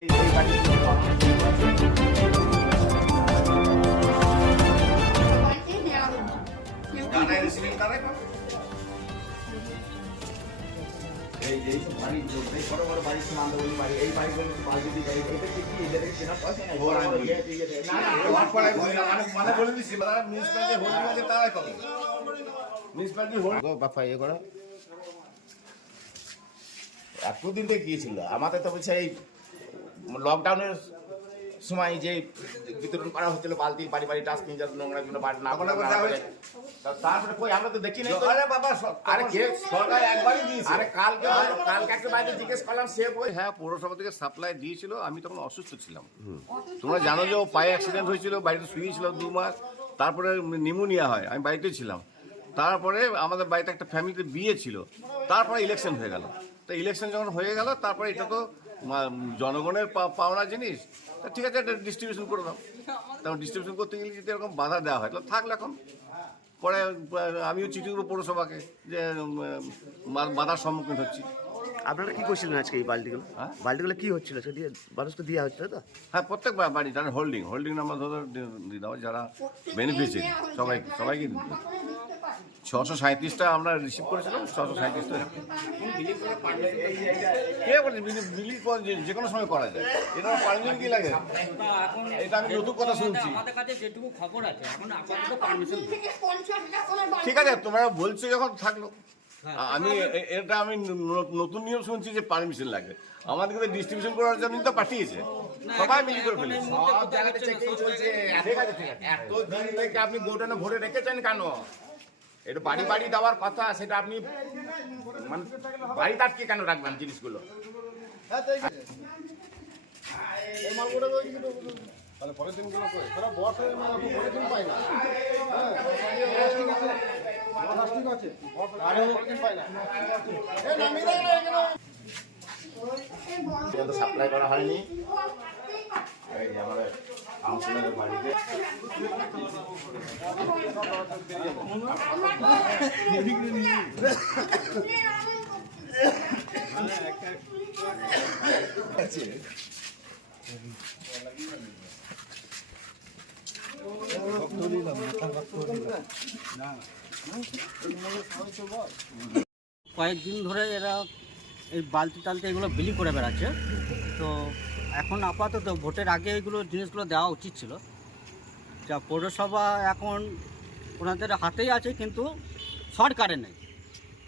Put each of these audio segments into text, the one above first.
এতদিন তো গিয়েছিল আমাদের তো বলছে এই লকডাউনের সময় যে বিতরণ করা হচ্ছিল বালতি বাড়ি বাড়ি ডাস্টবিন যাতে নোংরা গুলো বাড়ি না তারপরে কই আমরা তো দেখি নাই। আরে কে সরকার একবারই দিয়েছে। আরে কালকে একটা বাইরে জিজ্ঞেস করলাম সে বই হ্যাঁ পৌরসভা থেকে সাপ্লাই দিয়েছিল। আমি তখন অসুস্থ ছিলাম। তোমরা জানো যে ও পায়ে অ্যাক্সিডেন্ট হয়েছিল, বাড়িতে শুয়েছিল 2 মাস, তারপরে নিউমোনিয়া হয়, আমি বাড়িতে ছিলাম। তারপরে আমাদের বাড়িতে একটা ফ্যামিলিতে বিয়ে ছিল, তারপরে ইলেকশন হয়ে গেল। তো ইলেকশন যখন হয়ে গেল তারপরে এটা তো জনগণের পাওনা জিনিস, তা ঠিক আছে এটা ডিস্ট্রিবিউশন করে দাও। তখন ডিস্ট্রিবিউশন করতে গেলে যদি এরকম বাধা দেওয়া হয় তাহলে থাকলে এখন পরে আমিও চিঠি দেবো পৌরসভাকে যে বাধার সম্মুখীন হচ্ছি। আপনারা কি করছিলেন আজকে এই বালতিগুলো? বালতিগুলো কি হচ্ছিল সেটা মানুষকে দেওয়া হচ্ছিল তো? হ্যাঁ প্রত্যেক বাড়ি যারা হোল্ডিং নাম্বার ধরো দিয়ে দাও, যারা বেনিফিশিয়ারি সবাইকে 637টা আমরা রিসিভ করেছিলাম। 637টা কে বলছে বিলি যে কোনো সময় করা যায়, এটা পারমিশন কি লাগে? এটা আমি নতুন কথা শুনছি। আমাদের কাছে যেটুকু খবর আছে এখন আপাতত পারমিশন। ঠিক আছে তোমরা বলছো যখন থাকলো, আমি এটা আমি নতুন নিয়ম শুনছি যে পারমিশন লাগে। আমাদের কাছে ডিস্ট্রিবিউশন করার জন্য তো পাঠিয়েছে, সবাই মিলি করে ফেলেছে। সব জায়গাতে চেকিং চলছে। ঠিক আছে এত দিন থেকে আপনি গোডাউনে ভরে রেখেছেন কেন? এটা বাড়ি বাড়ি দেওয়ার কথা, সেটা আপনি মানে বাড়িতে আটকে কেন রাখবেন জিনিসগুলো? তাহলে পরের দিনগুলো করে তারা বর্ষায় পরের দিন পায় না। সাপ্লাই করা হয়নি আমাদের কাউন্সিলরের বাড়িতে। কয়েকদিন ধরে এরা এই বালতি টালতি এগুলো বিলি করে বেড়াচ্ছে। তো এখন আপাতত ভোটের আগে এগুলো জিনিসগুলো দেওয়া উচিত ছিল। যা পৌরসভা এখন ওনাদের হাতেই আছে কিন্তু সরকারে নেই,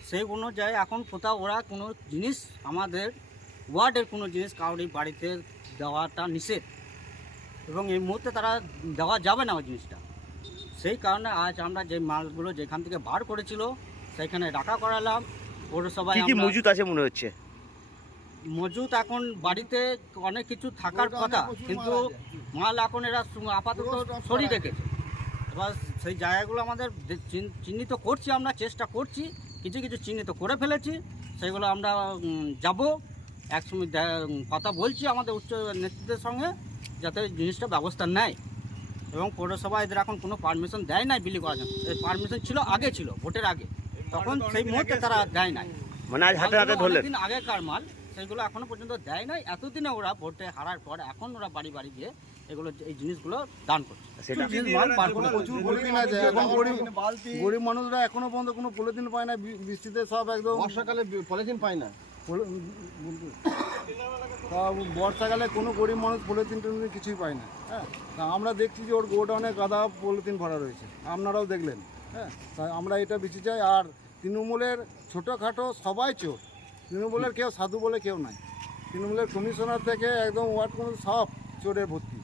সেই অনুযায়ী এখন কোথাও ওরা কোনো জিনিস আমাদের ওয়ার্ডের কোনো জিনিস কাউরি বাড়িতে দেওয়াটা নিষেধ, এবং এই মুহূর্তে তারা দেওয়া যাবে না ওই জিনিসটা। সেই কারণে আজ আমরা যে মালগুলো যেখান থেকে বার করেছিল সেখানে রাখা করালাম। পৌরসভায় কি মজুদ আছে মনে হচ্ছে? মজুদ এখন বাড়িতে অনেক কিছু থাকার কথা, কিন্তু মাল এখন এরা আপাতত সরিয়ে রেখেছে। এবার সেই জায়গাগুলো আমাদের চিহ্নিত করছি, আমরা চেষ্টা করছি, কিছু কিছু চিহ্নিত করে ফেলেছি। সেগুলো আমরা যাব, একসময় কথা বলছি আমাদের উচ্চ নেতৃত্বের সঙ্গে যাতে জিনিসটা ব্যবস্থা নেয়। এবং পৌরসভা এদের এখন কোনো পারমিশন দেয় নাই বিলি করার জন্য। এই পারমিশন ছিল আগে, ছিল ভোটের আগে, তখন সেই মুহূর্তে তারা দেয় নাই। মানে আজ হাতে হাতে ধরলেন দিন আগেকার মাল, সেগুলো এখনো পর্যন্ত দেয় নাই। এতদিনে ওরা ভোটে হারার পর এখন ওরা বাড়ি বাড়ি গিয়ে এগুলো এই জিনিসগুলো দান করছে। সেটা প্রচুর পলিথিন আছে। এখন গরিব মানুষরা এখনো পর্যন্ত কোনো পলিথিন পায় না। বৃষ্টিতে সব একদম বর্ষাকালে পলিথিন পায় না। বর্ষাকালে কোনো গরিব মানুষ পলিথিন টলিথিন কিছুই পায় না। হ্যাঁ, তা আমরা দেখছি যে ওর গোডাউনে গাদা পলিথিন ভরা রয়েছে, আপনারাও দেখলেন। হ্যাঁ, তাই আমরা এটা বেশি চাই। আর তৃণমূলের ছোটোখাটো সবাই চোর, তৃণমূলের কেউ সাধু বলে কেউ নাই। তৃণমূলের কমিশনার থেকে একদম ওয়ার্ড কমিশন সব চোরের ভর্তি।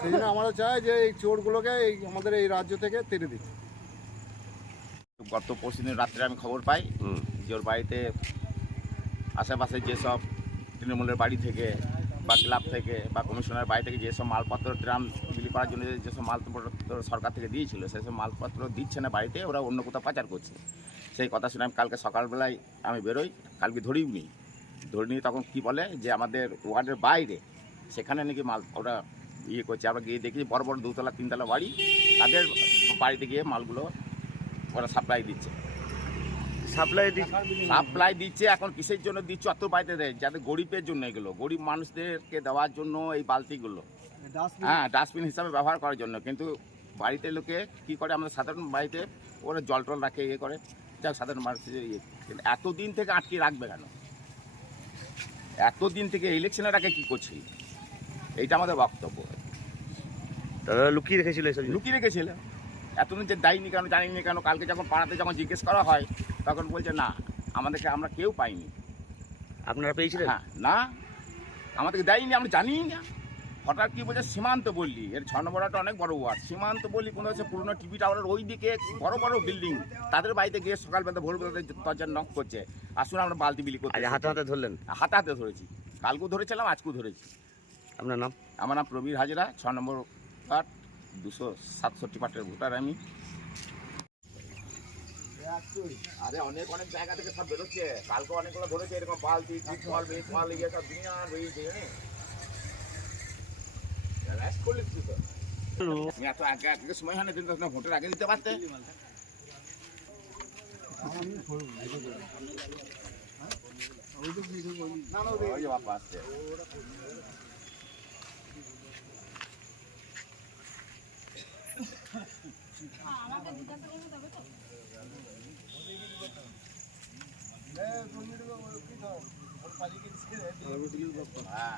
সেই জন্য আমরা চাই যে এই চোরগুলোকে আমাদের এই রাজ্য থেকে তেড়ে দিতে। গত পরশুদিন রাত্রে আমি খবর পাই যে ওর বাড়িতে আশেপাশে যেসব তৃণমূলের বাড়ি থেকে বা ক্লাব থেকে বা কমিশনার বাড়ি থেকে যেসব মালপত্র ট্রাম বিলি করার জন্য যেসব মালপত্র সরকার থেকে দিয়েছিল সেসব মালপত্র দিচ্ছে না বাড়িতে, ওরা অন্য কোথাও পাচার করছে। সেই কথা শুনে আমি কালকে সকালবেলায় আমি বেরোই, কালকে ধরেই নিই তখন কি বলে যে আমাদের ওয়ার্ডের বাইরে সেখানে নাকি মাল ওরা করছে। আমরা গিয়ে দেখি বড় বড় 2তলা 3তলা বাড়ি, তাদের বাড়িতে গিয়ে মালগুলো ওরা সাপ্লাই দিচ্ছে। সাপ্লাই সাপ্লাই দিচ্ছে, এখন কিসের জন্য দিচ্ছে অত বাড়িতে দেয়, যাতে গরিবের জন্য এগুলো, গরিব মানুষদেরকে দেওয়ার জন্য এই বালতিগুলো, হ্যাঁ ডাস্টবিন হিসাবে ব্যবহার করার জন্য। কিন্তু বাড়িতে লোকে কি করে, আমাদের সাধারণ বাড়িতে ওরা জল টল রাখে, ইয়ে করে, যাক সাধারণ মানুষের ইয়ে। কিন্তু এতদিন থেকে আটকে রাখবে কেন? এতদিন থেকে ইলেকশনের আগে কি করছি, এইটা আমাদের বক্তব্য। তারা লুকিয়ে রেখেছিল এসব জিনিস? লুকিয়ে রেখেছিল, এতদিন যে দেয়নি কেন, জানিনি কেন। কালকে যখন পাড়াতে যখন জিজ্ঞেস করা হয় তখন বলছে না, আমাদেরকে আমরা কেউ পাইনি। আপনারা পেয়েছিলেন? হ্যাঁ, না আমাদেরকে দেয়নি, আমরা জানিই না। হঠাৎ কি বলছে সীমান্ত বললি, এর 6 নম্বরটা অনেক বড় ওয়ার্ড। সীমান্ত বললি কোনো হচ্ছে পুরনো টিভি টাওয়ারের ওই দিকে বড় বড় বিল্ডিং, তাদের বাড়িতে গিয়ে সকালবেলা ভোরবেলা দরজার নক করছে, আসুন আমরা বালতি বিলি করতে। আজ হাতে হাতে ধরলেন? হাতে হাতে ধরেছি, কালকেও ধরেছিলাম, আজকেও ধরেছি। আপনার নাম? আমার নাম প্রবীর হাজরা, 6 নম্বর ওয়ার্ড, 267 পাটের ভোটার আমি। আরে অনেক অনেক জায়গা থেকে সব বেরোচ্ছে, কালকে অনেকগুলো ধরেছে এরকম বালতি, ফল বেশমাল, ইয়ে সব দুনিয়া রয়েছে। এত আগে আগে সময় হয় না, কিন্তু ভোটের আগে দিতে পারতে। ওই যে বাবা আসছে। হ্যাঁ